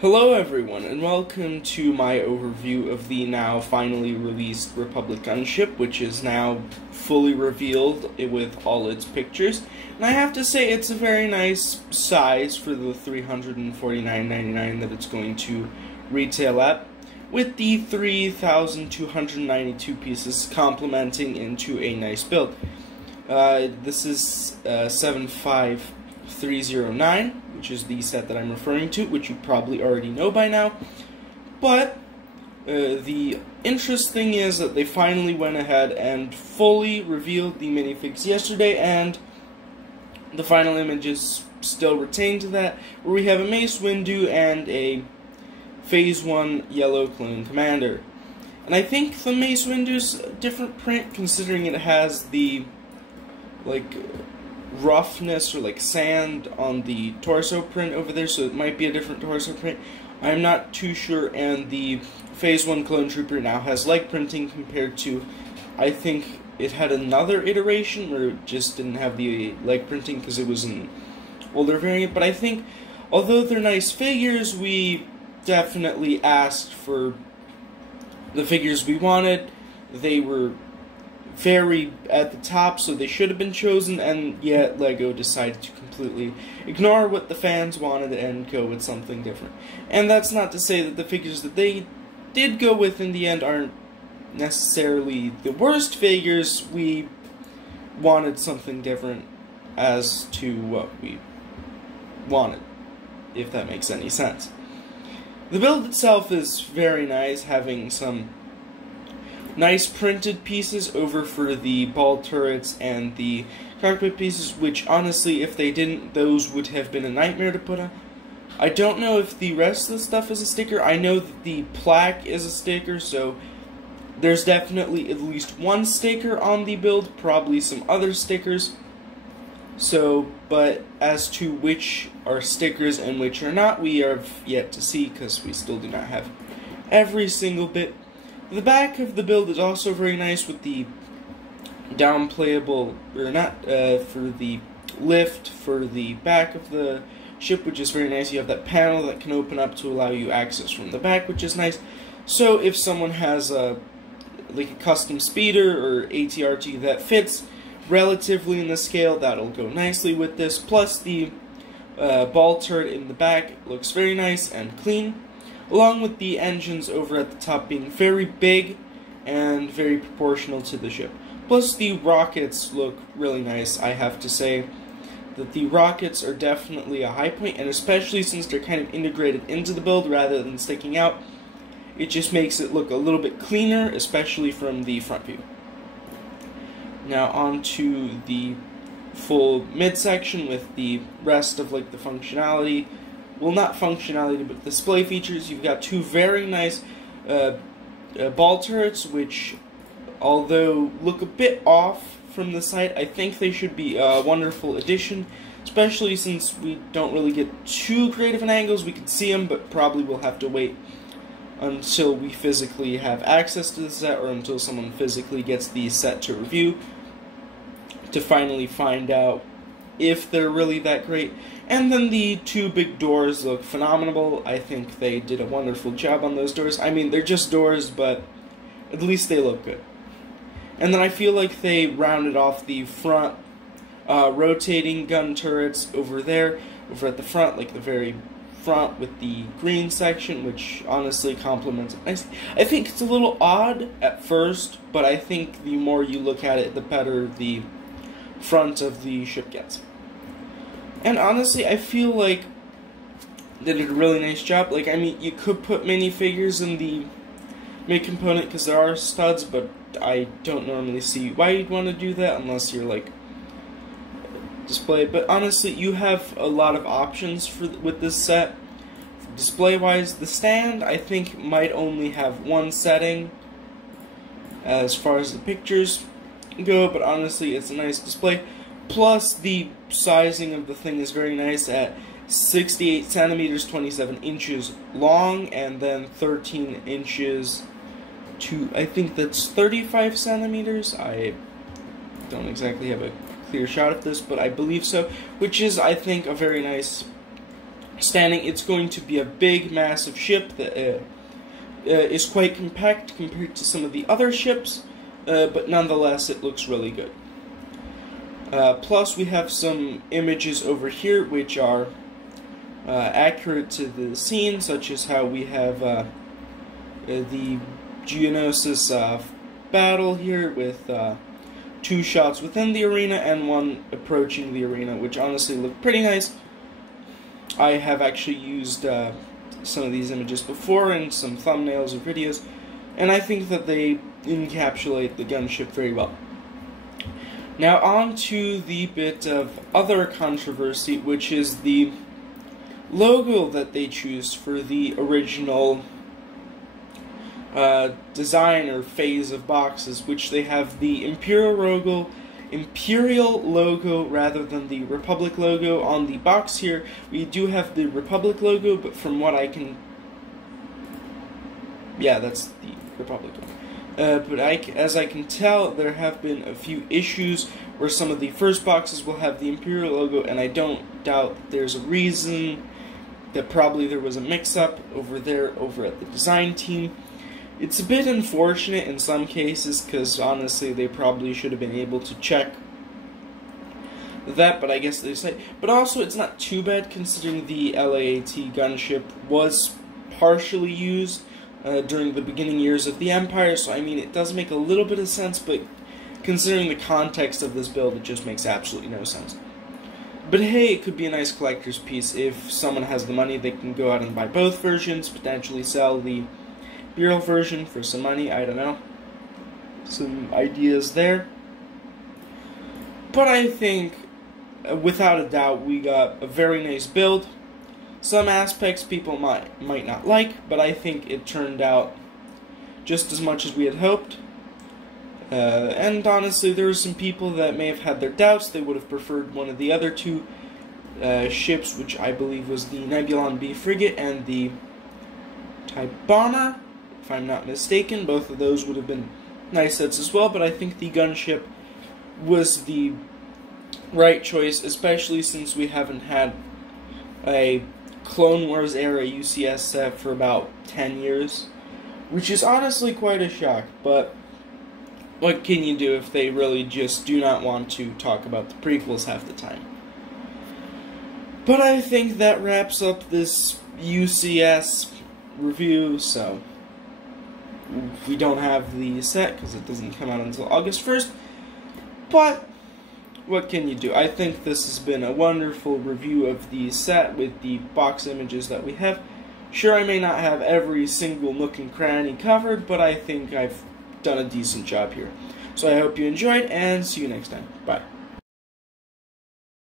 Hello everyone, and welcome to my overview of the now finally released Republic Gunship, which is now fully revealed with all its pictures. And I have to say, it's a very nice size for the $349.99 that it's going to retail at, with the 3,292 pieces complementing into a nice build. This is 75309, which is the set that I'm referring to, which you probably already know by now. But the interesting thing is that they finally went ahead and fully revealed the minifigs yesterday, and the final images still retain to that, where we have a Mace Windu and a Phase 1 Yellow Clone Commander. And I think the Mace Windu's a different print, considering it has the roughness or sand on the torso print over there, so it might be a different torso print. I'm not too sure. And the Phase 1 Clone Trooper now has printing compared to, I think it had another iteration where it just didn't have the printing because it was an older variant. But I think, although they're nice figures, we definitely asked for the figures we wanted. They were very at the top, so they should have been chosen, and yet LEGO decided to completely ignore what the fans wanted and go with something different. And that's not to say that the figures that they did go with in the end aren't necessarily the worst figures. We wanted something different as to what we wanted, if that makes any sense. The build itself is very nice, having some nice printed pieces over for the ball turrets and the cockpit pieces, which honestly, if they didn't, those would have been a nightmare to put on. I don't know if the rest of the stuff is a sticker. I know that the plaque is a sticker, so there's definitely at least one sticker on the build, probably some other stickers. So, but as to which are stickers and which are not, we have yet to see, because we still do not have every single bit. The back of the build is also very nice, with the downplayable, or not, for the lift for the back of the ship, which is very nice. You have that panel that can open up to allow you access from the back, which is nice. So if someone has a custom speeder or ATRT that fits relatively in the scale, that'll go nicely with this. Plus the ball turret in the back looks very nice and clean, along with the engines over at the top being very big and very proportional to the ship. Plus the rockets look really nice. I have to say that the rockets are definitely a high point, and especially since they're kind of integrated into the build rather than sticking out, it just makes it look a little bit cleaner, especially from the front view. Now on to the full midsection with the rest of the functionality. Well, not functionality, but display features. You've got two very nice ball turrets, which, although look a bit off from the side, I think they should be a wonderful addition, especially since we don't really get too creative in angles. We could see them, but probably we'll have to wait until we physically have access to the set, or until someone physically gets the set to review, to finally find out if they're really that great. And then the two big doors look phenomenal. I think they did a wonderful job on those doors. I mean, they're just doors, but at least they look good. And then I feel like they rounded off the front rotating gun turrets over there, over at the front, the very front with the green section, which honestly complements it nicely. I think it's a little odd at first, but I think the more you look at it, the better the front of the ship gets. And honestly, I feel like they did a really nice job. I mean, you could put minifigures in the mid component because there are studs, but I don't normally see why you'd want to do that unless you're display. But honestly, you have a lot of options with this set. Display-wise, the stand I think might only have one setting as far as the pictures go, but honestly, it's a nice display. Plus, the sizing of the thing is very nice at 68 centimeters, 27 inches long, and then 13 inches to, I think that's 35 centimeters. I don't exactly have a clear shot of this, but I believe so, which is, I think, a very nice standing. It's going to be a big, massive ship that is quite compact compared to some of the other ships, but nonetheless it looks really good. Plus we have some images over here which are accurate to the scene, such as how we have the Geonosis battle here with 2 shots within the arena and 1 approaching the arena, which honestly look pretty nice. I have actually used some of these images before in some thumbnails or videos, and I think that they encapsulate the gunship very well. Now on to the bit of other controversy, which is the logo that they choose for the original design or phase of boxes, which they have the Imperial logo rather than the Republic logo on the box here. We do have the Republic logo, but from what I can... yeah, that's the Republic logo. But as I can tell, there have been a few issues where some of the first boxes will have the Imperial logo, and I don't doubt that there's a reason, that probably there was a mix-up over at the design team. It's a bit unfortunate in some cases, because honestly they probably should have been able to check that, but I guess they say. But also it's not too bad considering the LAAT gunship was partially used during the beginning years of the Empire, so I mean it does make a little bit of sense, but considering the context of this build it just makes absolutely no sense. But hey, it could be a nice collector's piece. If someone has the money, they can go out and buy both versions, potentially sell the Imperial version for some money, I don't know. Some ideas there. But I think, without a doubt, we got a very nice build. Some aspects people might not like, but I think it turned out just as much as we had hoped. And honestly, there were some people that may have had their doubts. They would have preferred one of the other 2 ships, which I believe was the Nebulon B frigate and the Type Bomber, if I'm not mistaken. Both of those would have been nice sets as well, but I think the gunship was the right choice, especially since we haven't had a Clone Wars era UCS set for about 10 years, which is honestly quite a shock, but what can you do if they really just do not want to talk about the prequels half the time? But I think that wraps up this UCS review, so we don't have the set because it doesn't come out until August 1st, but what can you do? I think this has been a wonderful review of the set with the box images that we have. Sure, I may not have every single nook and cranny covered, but I think I've done a decent job here. So I hope you enjoyed, and see you next time. Bye.